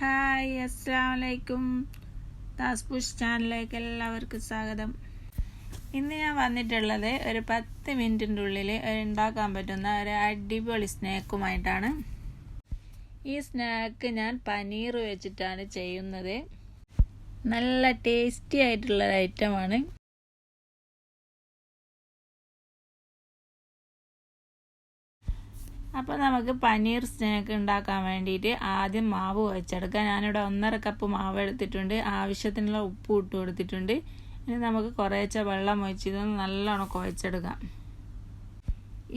Hi, അസ്സലാമലൈക്കും. താസ്പുഷ് ചാനലിലേക്ക് എല്ലാവർക്കും സ്വാഗതം. ഇന്ന് ഞാൻ വന്നിട്ടുള്ളത് ഒരു 10 മിനിറ്റിൻ്റെ ഉള്ളിൽ ഉണ്ടാക്കാൻ പറ്റുന്ന ഒരു അടിപൊളി സ്നാക്കുമായിട്ടാണ്. ഈ സ്നാക്ക് ഞാൻ പനീർ വെച്ചിട്ടാണ് ചെയ്യുന്നത്. നല്ല ടേസ്റ്റി ആയിട്ടുള്ള ഐറ്റമാണ്. അപ്പോൾ നമുക്ക് പനീർ സ്നാക്ക് ഉണ്ടാക്കാൻ വേണ്ടിയിട്ട് ആദ്യം മാവ് കുഴച്ചെടുക്കാം. ഞാനിവിടെ 1.5 കപ്പ് മാവ് എടുത്തിട്ടുണ്ട്. ആവശ്യത്തിനുള്ള ഉപ്പ് ഇട്ട് കൊടുത്തിട്ടുണ്ട്. ഇനി നമുക്ക് കുറേശ്ശെ വെള്ളം ഒഴിച്ച് ഇതൊന്ന് നല്ലോണം കുഴച്ചെടുക്കാം.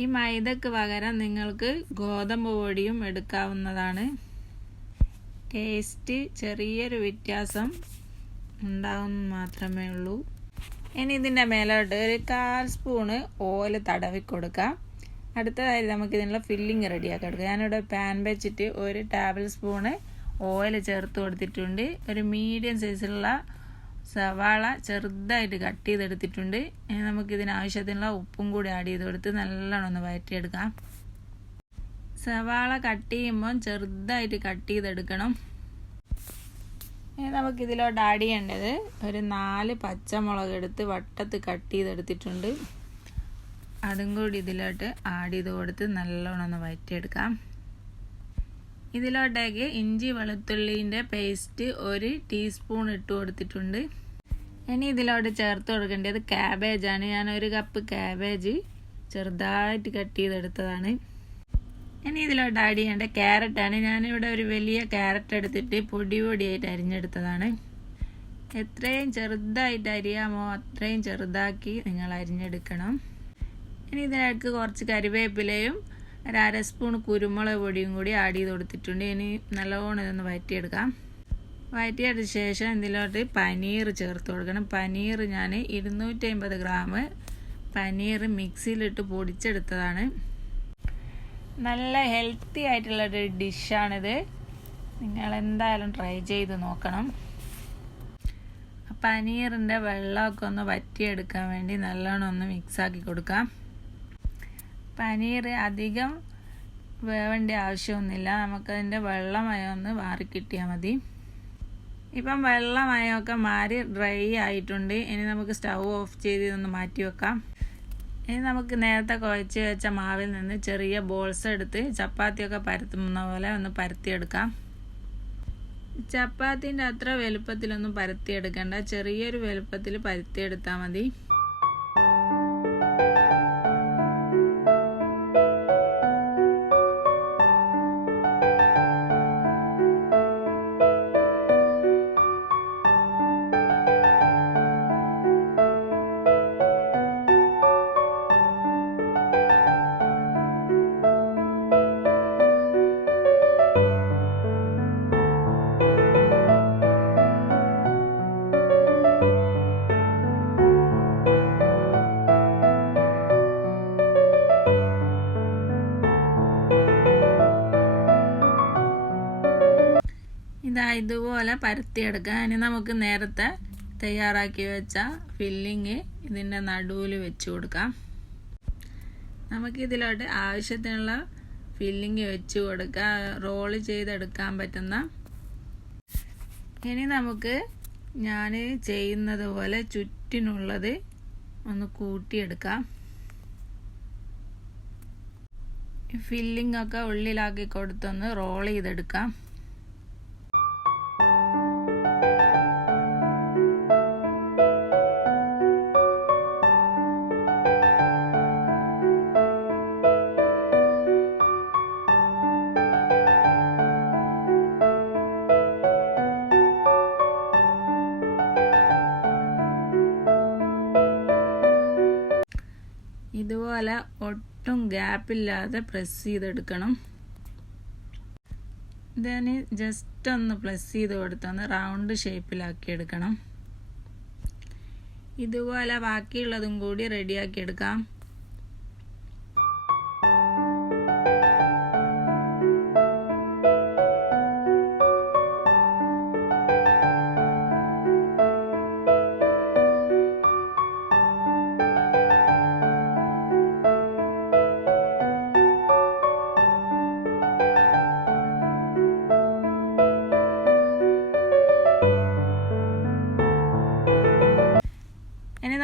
ഈ മൈദക്ക് പകരം നിങ്ങൾക്ക് ഗോതമ്പ് പൊടിയും എടുക്കാവുന്നതാണ്. ടേസ്റ്റ് ചെറിയൊരു വ്യത്യാസം ഉണ്ടാകുന്ന മാത്രമേ ഉള്ളൂ. ഇനി ഇതിൻ്റെ മേലോട്ട് ഒരു 1/4 സ്പൂണ് ഓയിൽ തടവി കൊടുക്കാം. അടുത്തതായി നമുക്ക് ഇതിനുള്ള ഫില്ലിങ് റെഡിയാക്കി എടുക്കാം. ഞാനിവിടെ പാൻ വെച്ചിട്ട് ഒരു ടേബിൾ സ്പൂണ് ഓയിൽ ചേർത്ത് കൊടുത്തിട്ടുണ്ട്. ഒരു മീഡിയം സൈസിലുള്ള സവാള ചെറുതായിട്ട് കട്ട് ചെയ്തെടുത്തിട്ടുണ്ട്. ഇനി നമുക്ക് ഇതിനാവശ്യത്തിനുള്ള ഉപ്പും കൂടി ആഡ് ചെയ്ത് കൊടുത്ത് നല്ലോണം ഒന്ന് വഴറ്റിയെടുക്കാം. സവാള കട്ട് ചെയ്യുമ്പോൾ ചെറുതായിട്ട് കട്ട് ചെയ്തെടുക്കണം. ഇനി നമുക്കിതിലോട്ട് ആഡ് ചെയ്യേണ്ടത് ഒരു 4 പച്ചമുളക് എടുത്ത് വട്ടത്ത് കട്ട് ചെയ്തെടുത്തിട്ടുണ്ട്. അതും കൂടി ഇതിലോട്ട് ആഡ് ചെയ്ത് കൊടുത്ത് നല്ലോണം ഒന്ന് വഴറ്റിയെടുക്കാം. ഇതിലോട്ടേക്ക് ഇഞ്ചി വെളുത്തുള്ളിൻ്റെ പേസ്റ്റ് 1 ടീസ്പൂൺ ഇട്ട് കൊടുത്തിട്ടുണ്ട്. ഇനി ഇതിലോട്ട് ചേർത്ത് കൊടുക്കേണ്ടത് ക്യാബേജാണ്. ഞാൻ 1 കപ്പ് ക്യാബേജ് ചെറുതായിട്ട് കട്ട് ചെയ്തെടുത്തതാണ്. ഇനി ഇതിലോട്ട് ആഡ് ചെയ്യേണ്ട ക്യാരറ്റാണ്. ഞാനിവിടെ ഒരു വലിയ ക്യാരറ്റ് എടുത്തിട്ട് പൊടിയായിട്ട് അരിഞ്ഞെടുത്തതാണ്. എത്രയും ചെറുതായിട്ട് അരിയാമോ അത്രയും ചെറുതാക്കി നിങ്ങൾ അരിഞ്ഞെടുക്കണം. ഇനി ഇതിലേക്ക് കുറച്ച് കരിവേപ്പിലയും 1/2 സ്പൂൺ കുരുമുളക് പൊടിയും കൂടി ആഡ് ചെയ്ത് കൊടുത്തിട്ടുണ്ട്. ഇനി നല്ലോണം ഇതൊന്ന് വഴറ്റിയെടുക്കാം. വഴറ്റിയെടുത്ത ശേഷം ഇതിലോട്ട് പനീർ ചേർത്ത് കൊടുക്കണം. പനീർ ഞാൻ 250 ഗ്രാം പനീർ മിക്സിയിലിട്ട് പൊടിച്ചെടുത്തതാണ്. നല്ല ഹെൽത്തി ആയിട്ടുള്ളൊരു ഡിഷാണിത്. നിങ്ങൾ എന്തായാലും ട്രൈ ചെയ്ത് നോക്കണം. പനീറിൻ്റെ വെള്ളമൊക്കെ ഒന്ന് വറ്റിയെടുക്കാൻ വേണ്ടി നല്ലോണം ഒന്ന് മിക്സാക്കി കൊടുക്കാം. പനീർ അധികം വേവേണ്ട ആവശ്യമൊന്നുമില്ല. നമുക്കതിൻ്റെ വെള്ളമയമൊന്ന് മാറിക്കിട്ടിയാൽ മതി. ഇപ്പം വെള്ളമയമൊക്കെ മാറി ഡ്രൈ ആയിട്ടുണ്ട്. ഇനി നമുക്ക് സ്റ്റൗ ഓഫ് ചെയ്ത് ഇതൊന്ന് മാറ്റി വെക്കാം. ഇനി നമുക്ക് നേരത്തെ കുഴച്ച് വെച്ച മാവിൽ നിന്ന് ചെറിയ ബോൾസ് എടുത്ത് ചപ്പാത്തിയൊക്കെ പരത്തുന്ന പോലെ ഒന്ന് പരത്തിയെടുക്കാം. ചപ്പാത്തിൻ്റെ അത്ര വലുപ്പത്തിലൊന്നും പരത്തിയെടുക്കണ്ട, ചെറിയൊരു വലുപ്പത്തിൽ പരത്തിയെടുത്താൽ മതി. ഇതുപോലെ പരത്തിയെടുക്കാം. ഇനി നമുക്ക് നേരത്തെ തയ്യാറാക്കി വെച്ച ഫില്ലിങ് ഇതിൻ്റെ നടുവിൽ വെച്ച് കൊടുക്കാം. നമുക്കിതിലോട്ട് ആവശ്യത്തിനുള്ള ഫില്ലിങ് വെച്ച് കൊടുക്കാം, റോള് ചെയ്തെടുക്കാൻ പറ്റുന്ന. ഇനി നമുക്ക് ഞാൻ ചെയ്യുന്നത് പോലെ ചുറ്റിനുള്ളത് ഒന്ന് കൂട്ടിയെടുക്കാം. ഫില്ലിംഗ് ഒക്കെ ഉള്ളിലാക്കി കൊടുത്തൊന്ന് റോൾ ചെയ്തെടുക്കാം. ഇതുപോലെ ഒട്ടും ഗ്യാപ്പില്ലാതെ പ്രസ് ചെയ്തെടുക്കണം. ഇതിന് ജസ്റ്റ് ഒന്ന് പ്രസ് ചെയ്ത് കൊടുത്തൊന്ന് റൗണ്ട് ഷേപ്പിലാക്കി എടുക്കണം. ഇതുപോലെ ബാക്കിയുള്ളതും കൂടി റെഡിയാക്കി എടുക്കാം.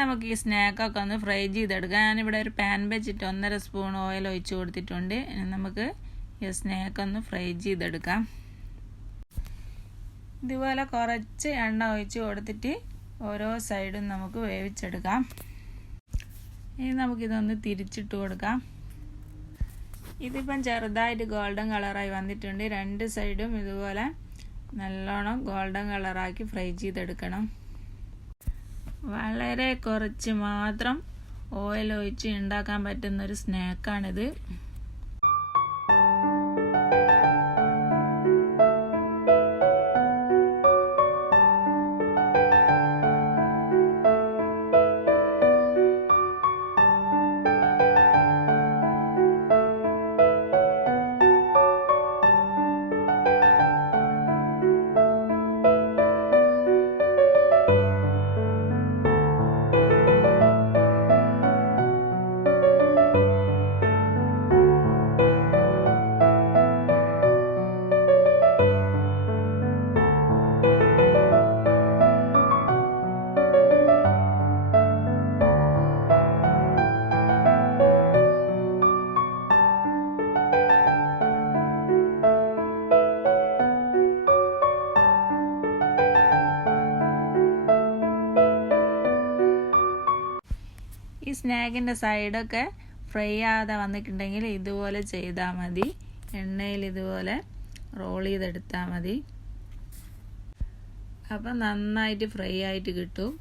നമുക്ക് ഈ സ്നാക്കൊക്കെ ഒന്ന് ഫ്രൈ ചെയ്തെടുക്കാം. ഞാനിവിടെ ഒരു പാൻ വെച്ചിട്ട് 1.5 സ്പൂൺ ഓയിൽ ഒഴിച്ച് കൊടുത്തിട്ടുണ്ട്. ഇനി നമുക്ക് ഈ സ്നാക്ക് ഒന്ന് ഫ്രൈ ചെയ്തെടുക്കാം. ഇതുപോലെ കുറച്ച് എണ്ണ ഒഴിച്ച് കൊടുത്തിട്ട് ഓരോ സൈഡും നമുക്ക് വേവിച്ചെടുക്കാം. ഇനി നമുക്കിതൊന്ന് തിരിച്ചിട്ട് കൊടുക്കാം. ഇതിപ്പം ചെറുതായിട്ട് ഗോൾഡൻ കളറായി വന്നിട്ടുണ്ട്. 2 സൈഡും ഇതുപോലെ നല്ലോണം ഗോൾഡൻ കളറാക്കി ഫ്രൈ ചെയ്തെടുക്കണം. വളരെ കുറച്ച് മാത്രം ഓയിൽ ഒഴിച്ച് ഉണ്ടാക്കാൻ പറ്റുന്നൊരു സ്നാക്കാണിത്. ഈ സ്നാക്കിൻ്റെ സൈഡൊക്കെ ഫ്രൈ ആകാതെ വന്നിട്ടുണ്ടെങ്കിൽ ഇതുപോലെ ചെയ്താൽ മതി. എണ്ണയിൽ ഇതുപോലെ റോൾ ചെയ്തെടുത്താൽ മതി. അപ്പം നന്നായിട്ട് ഫ്രൈ ആയിട്ട് കിട്ടും.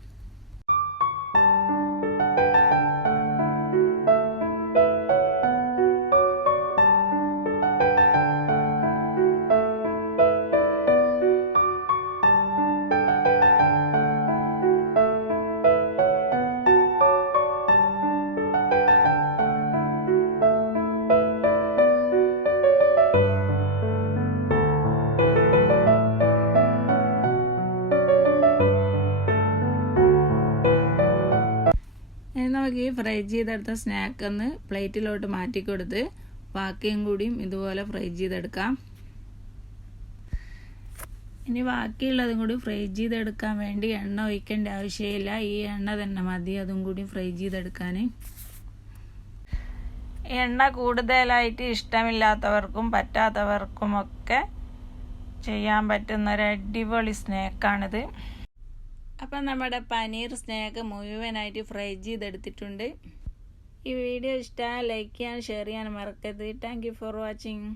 നമുക്ക് ഈ ഫ്രൈ ചെയ്തെടുത്ത സ്നാക്ക് ഒന്ന് പ്ലേറ്റിലോട്ട് മാറ്റി കൊടുത്ത് ബാക്കിയും കൂടിയും ഇതുപോലെ ഫ്രൈ ചെയ്തെടുക്കാം. ഇനി ബാക്കിയുള്ളതും കൂടി ഫ്രൈ ചെയ്തെടുക്കാൻ വേണ്ടി എണ്ണ ഒഴിക്കേണ്ട ആവശ്യമില്ല. ഈ എണ്ണ തന്നെ മതി അതും കൂടി ഫ്രൈ ചെയ്തെടുക്കാൻ. എണ്ണ കൂടുതലായിട്ട് ഇഷ്ടമില്ലാത്തവർക്കും പറ്റാത്തവർക്കുമൊക്കെ ചെയ്യാൻ പറ്റുന്ന ഒരു അടിപൊളി സ്നാക്കാണിത്. അപ്പം നമ്മുടെ പനീർ സ്നാക്ക് മുഴുവനായിട്ട് ഫ്രൈ ചെയ്തെടുത്തിട്ടുണ്ട്. ഈ വീഡിയോ ഇഷ്ടമായി ലൈക്ക് ചെയ്യാൻ ഷെയർ ചെയ്യാൻ മറക്കരുത്. Thank you for watching.